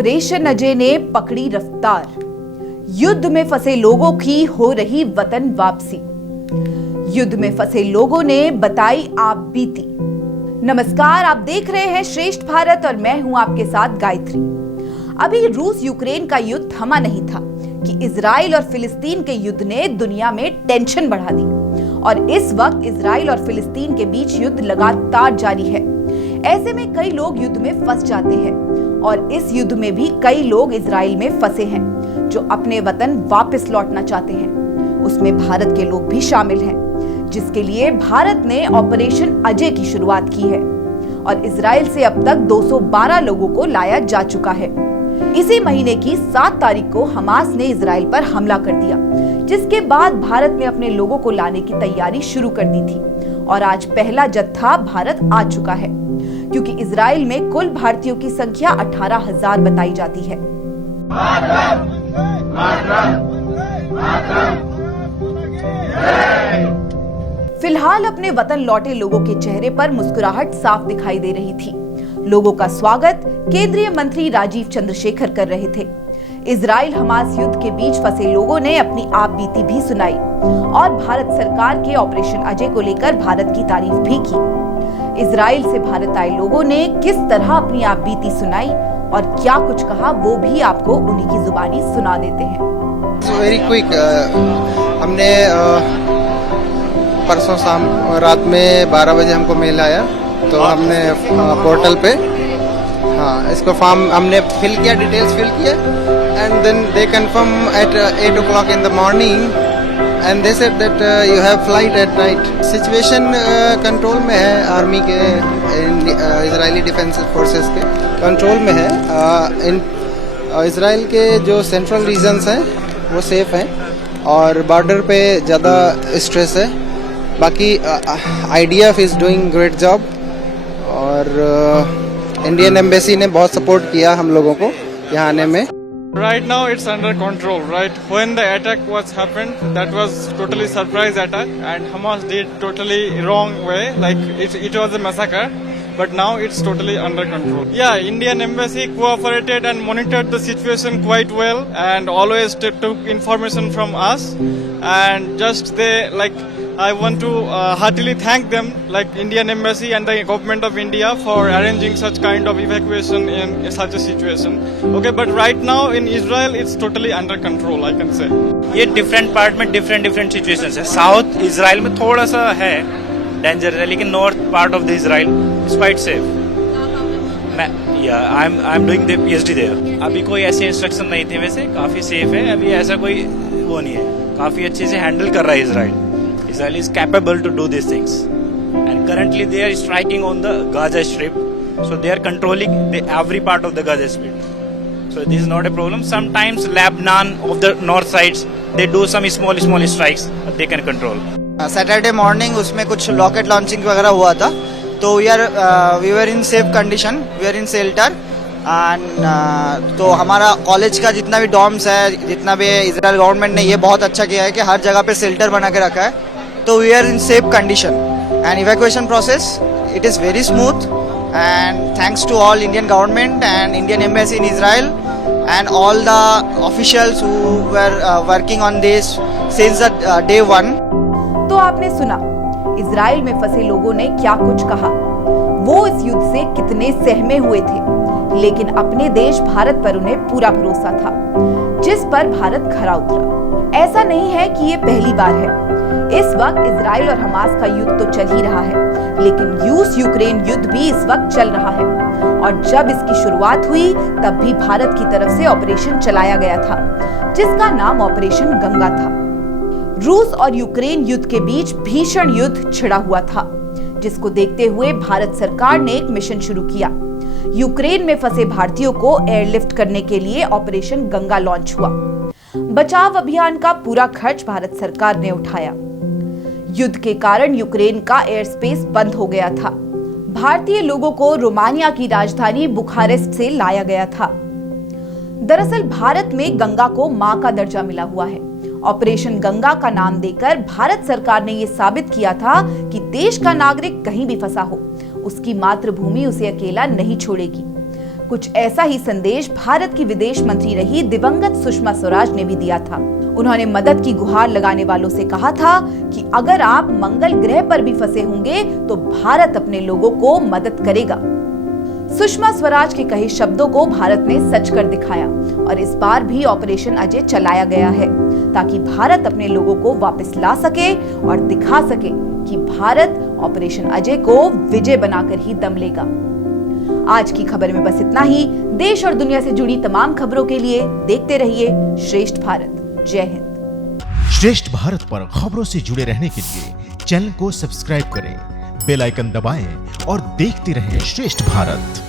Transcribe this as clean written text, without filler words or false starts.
Operation Ajay ने पकड़ी रफ्तार, युद्ध में फंसे लोगों की हो रही वतन वापसी। युद्ध में फंसे लोगों ने बताई आप बीती। नमस्कार, आप देख रहे हैं श्रेष्ठ भारत और मैं हूं आपके साथ गायत्री। अभी रूस यूक्रेन का युद्ध थमा नहीं था कि इजराइल और फिलिस्तीन के युद्ध ने दुनिया में टेंशन बढ़ा दी और इस वक्त इजराइल और फिलिस्तीन के बीच युद्ध लगातार जारी है। ऐसे में कई लोग युद्ध में फंस जाते हैं और इस युद्ध में भी कई लोग इजराइल में फंसे हैं जो अपने वतन वापस लौटना चाहते हैं। उसमें भारत के लोग भी शामिल हैं, जिसके लिए भारत ने ऑपरेशन अजय की शुरुआत की है और इजराइल से अब तक 212 लोगों को लाया जा चुका है। इसी महीने की 7 तारीख को हमास ने इजराइल पर हमला कर दिया, जिसके बाद भारत ने अपने लोगों को लाने की तैयारी शुरू कर दी थी और आज पहला जत्था भारत आ चुका है, क्योंकि इजराइल में कुल भारतीयों की संख्या 18,000 बताई जाती है। फिलहाल अपने वतन लौटे लोगों के चेहरे पर मुस्कुराहट साफ दिखाई दे रही थी। लोगों का स्वागत केंद्रीय मंत्री राजीव चंद्रशेखर कर रहे थे। इजराइल हमास युद्ध के बीच फंसे लोगों ने अपनी आप बीती भी सुनाई और भारत सरकार के ऑपरेशन अजय को लेकर भारत की तारीफ भी की। इजराइल से भारत आए लोगों ने किस तरह अपनी आप बीती सुनाई और क्या कुछ कहा, वो भी आपको उन्हीं की जुबानी सुना देते हैं। वेरी क्विक, हमने परसों शाम रात में 12 बजे हमको मेल आया, तो हमने पोर्टल पे इसको फॉर्म हमने फिल किया, डिटेल्स फिल किया and then they confirm at 8 o'clock in the morning and they said that you have flight at night. Situation control में है, आर्मी के इजरायली डिफेंस फोर्सेस के कंट्रोल में है। इन इजराइल के जो सेंट्रल रीजन्स हैं वो सेफ हैं और बॉर्डर पे ज़्यादा स्ट्रेस है। बाकी IDF is doing great job और इंडियन एम्बेसी ने बहुत सपोर्ट किया हम लोगों को यहाँ आने में। Right now it's under control, right? When the attack was happened, that was totally surprise attack and Hamas did totally wrong way, like it was a massacre, but now it's totally under control. Yeah, Indian embassy cooperated and monitored the situation quite well and always took information from us, and just they like I want to heartily thank them, like Indian Embassy and the government of India, for arranging such kind of evacuation in such a situation. Okay, but right now in Israel it's totally under control, I can say. ये different part में different situations है। South Israel में थोड़ा सा है danger है, लेकिन north part of the Israel is quite safe. I am doing the PhD there. अभी कोई ऐसे इंस्ट्रक्शन नहीं थे, वैसे काफी सेफ है। अभी ऐसा कोई वो नहीं है, काफी अच्छे से हैंडल कर रहा है Israel. Israel is capable to do these things, and currently they are striking on the Gaza Strip, so they are controlling every part of the Gaza Strip. So this is not a problem. Sometimes Lebanon of the north sides they do some small strikes, but they can control. Saturday morning उसमें कुछ rocket launching वगैरह हुआ था, तो we were in safe condition, we are in shelter. And तो हमारा college का जितना भी डॉर्म्स है, जितना भी इजराइल गवर्नमेंट ने ये बहुत अच्छा किया है कि हर जगह पे शेल्टर बना के रखा है, तो we are in safe condition and evacuation process it is very smooth and thanks to all Indian government and Indian embassy in Israel and all the officials who were working on this since the day 1। तो आपने सुना Israel में फंसे लोगों ने क्या कुछ कहा, वो इस युद्ध से कितने सहमे हुए थे, लेकिन अपने देश भारत पर उन्हें पूरा भरोसा था, जिस पर भारत खरा उतरा। ऐसा नहीं है कि ये पहली बार है। इस वक्त इजराइल और हमास का युद्ध तो चल ही रहा है, लेकिन रूस यूक्रेन युद्ध भी इस वक्त चल रहा है और जब इसकी शुरुआत हुई तब भी भारत की तरफ से ऑपरेशन चलाया गया था, जिसका नाम ऑपरेशन गंगा था। रूस और यूक्रेन युद्ध के बीच भीषण युद्ध छिड़ा हुआ था, जिसको देखते हुए भारत सरकार ने एक मिशन शुरू किया। यूक्रेन में फंसे भारतीयों को एयरलिफ्ट करने के लिए ऑपरेशन गंगा लॉन्च हुआ। बचाव अभियान का पूरा खर्च भारत सरकार ने उठाया। युद्ध के कारण यूक्रेन का एयर स्पेस बंद हो गया था। भारतीय लोगों को रोमानिया की राजधानी बुखारेस्ट से लाया गया था। दरअसल भारत में गंगा को मां का दर्जा मिला हुआ है। ऑपरेशन गंगा का नाम देकर भारत सरकार ने यह साबित किया था कि देश का नागरिक कहीं भी फंसा हो, उसकी मातृभूमि उसे अकेला नहीं छोड़ेगी। कुछ ऐसा ही संदेश भारत की विदेश मंत्री रही दिवंगत सुषमा स्वराज ने भी दिया था। उन्होंने मदद की गुहार लगाने वालों से कहा था कि अगर आप मंगल ग्रह पर भी फंसे होंगे तो भारत अपने लोगों को मदद करेगा। सुषमा स्वराज के कहे शब्दों को भारत ने सच कर दिखाया और इस बार भी ऑपरेशन अजय चलाया गया है ताकि भारत अपने लोगों को वापस ला सके और दिखा सके कि भारत ऑपरेशन अजय को विजय बनाकर ही दम लेगा। आज की खबर में बस इतना ही। देश और दुनिया से जुड़ी तमाम खबरों के लिए देखते रहिए श्रेष्ठ भारत। जय हिंद। श्रेष्ठ भारत पर खबरों से जुड़े रहने के लिए चैनल को सब्सक्राइब करें, बेल आइकन दबाएं और देखते रहें श्रेष्ठ भारत।